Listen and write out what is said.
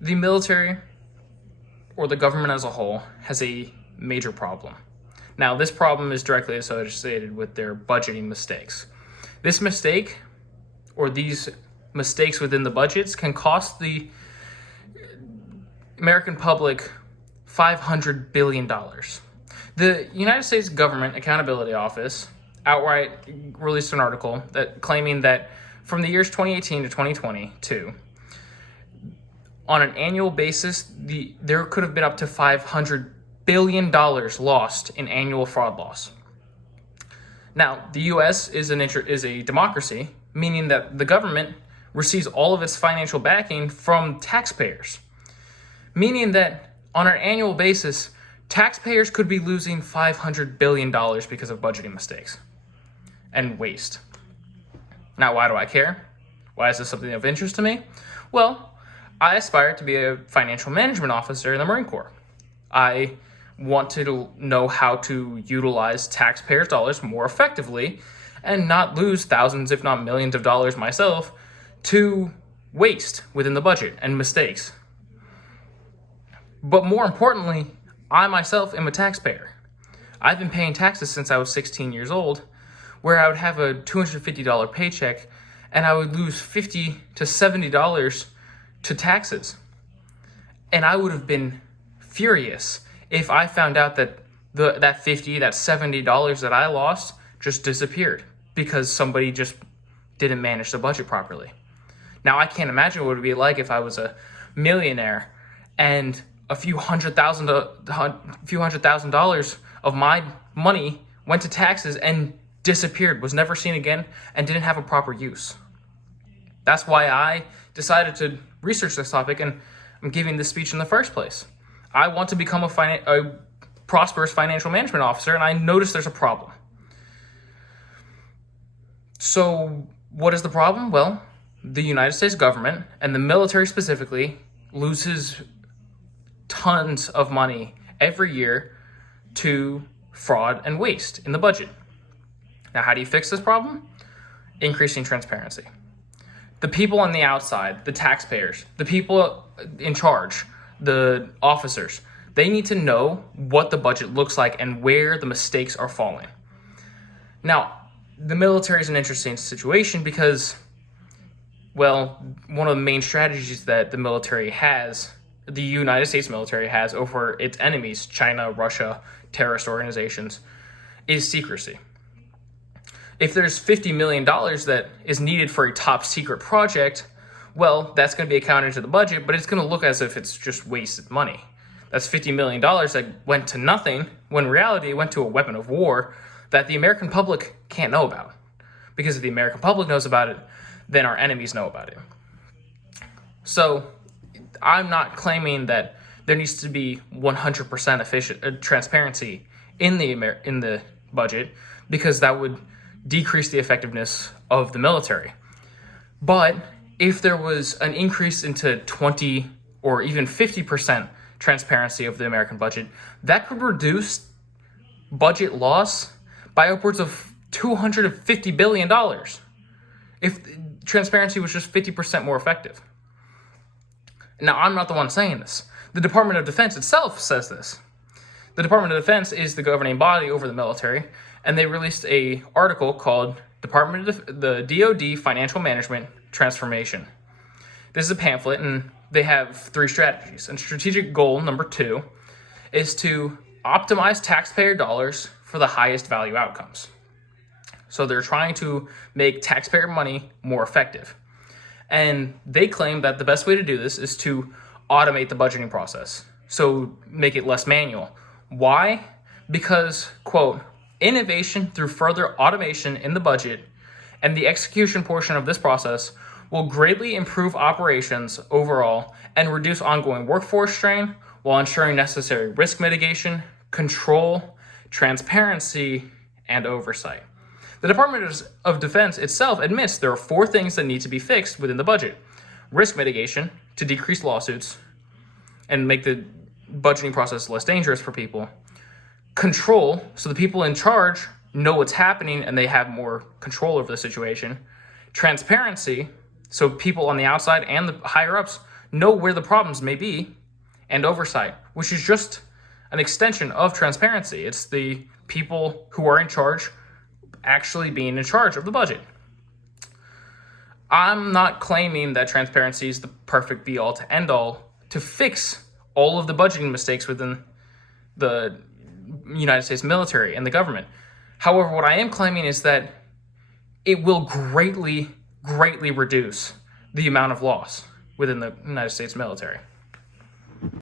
The military, or the government as a whole, has a major problem. Now, this problem is directly associated with their budgeting mistakes. This mistake, or these mistakes within the budgets, can cost the American public $500 billion. The United States Government Accountability Office outright released an article claiming that from the years 2018 to 2022, on an annual basis, there could have been up to $500 billion lost in annual fraud loss. Now, the U.S. is a democracy, meaning that the government receives all of its financial backing from taxpayers, meaning that on an annual basis, taxpayers could be losing $500 billion because of budgeting mistakes and waste. Now, why do I care? Why is this something of interest to me? Well, I aspire to be a financial management officer in the Marine Corps. I want to know how to utilize taxpayers' dollars more effectively and not lose thousands, if not millions of dollars myself to waste within the budget and mistakes. But more importantly, I myself am a taxpayer. I've been paying taxes since I was 16 years old, where I would have a $250 paycheck and I would lose $50 to $70 to taxes. And I would have been furious if I found out that that $50, that $70 that I lost just disappeared because somebody just didn't manage the budget properly. Now, I can't imagine what it would be like if I was a millionaire and a few hundred thousand dollars of my money went to taxes and disappeared, was never seen again, and didn't have a proper use. That's why I decided to research this topic, and I'm giving this speech in the first place. I want to become a prosperous financial management officer, and I noticed there's a problem. So what is the problem? Well, the United States government, and the military specifically, loses tons of money every year to fraud and waste in the budget. Now, how do you fix this problem? Increasing transparency. The people on the outside, the taxpayers, the people in charge, the officers, they need to know what the budget looks like and where the mistakes are falling. Now, the military is an interesting situation because, well, one of the main strategies that the United States military has over its enemies, China, Russia, terrorist organizations, is secrecy. If there's $50 million that is needed for a top secret project, well, that's going to be accounted to the budget, but it's going to look as if it's just wasted money. That's $50 million that went to nothing, when in reality it went to a weapon of war that the American public can't know about. Because if the American public knows about it, then our enemies know about it. So I'm not claiming that there needs to be 100% transparency in the budget, because that would decrease the effectiveness of the military. But if there was an increase into 20 or even 50% transparency of the American budget, that could reduce budget loss by upwards of $250 billion if transparency was just 50% more effective. Now, I'm not the one saying this. The Department of Defense itself says this. The Department of Defense is the governing body over the military, and they released an article called the DoD Financial Management Transformation. This is a pamphlet, and they have 3 strategies. And strategic goal number 2 is to optimize taxpayer dollars for the highest value outcomes. So they're trying to make taxpayer money more effective. And they claim that the best way to do this is to automate the budgeting process, so make it less manual. Why? Because, quote, innovation through further automation in the budget and the execution portion of this process will greatly improve operations overall and reduce ongoing workforce strain while ensuring necessary risk mitigation, control, transparency, and oversight. The Department of Defense itself admits there are 4 things that need to be fixed within the budget. Risk mitigation, to decrease lawsuits and make the budgeting process less dangerous for people. Control, so the people in charge know what's happening and they have more control over the situation. Transparency, so people on the outside and the higher ups know where the problems may be, and oversight, which is just an extension of transparency. It's the people who are in charge actually being in charge of the budget. I'm not claiming that transparency is the perfect be-all to end-all to fix all of the budgeting mistakes within the United States military and the government. However, what I am claiming is that it will greatly reduce the amount of loss within the United States military.